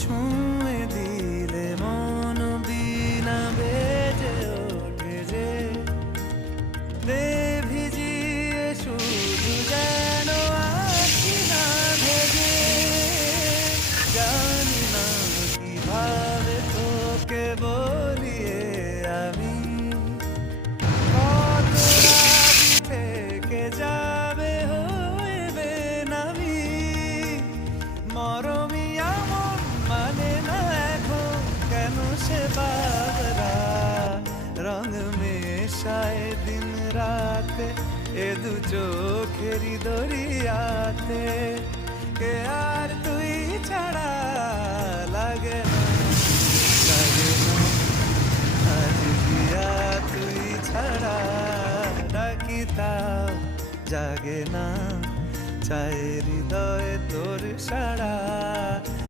ছুঁয়ে দিলে মন বিনা বেজে ওঠে যে দে ভিজিয়ে শুধু যেন আছি না ভেজে জানি না কিভাবে তোকে বলিয়ে আমি কত রাত থেকে যাবে হইবে নামি মরমি এমন মানে না এখন কেন সে বাবরা রং মেশায় দিন রাতে এ দু চোখেরই দরিয়াতে কে আর তুই ছাড়া লাগে না লাগে না আজ দিয়া তুই ছাড়া ডাকি তাও জাগে না চায় হৃদয় তোর সাড়া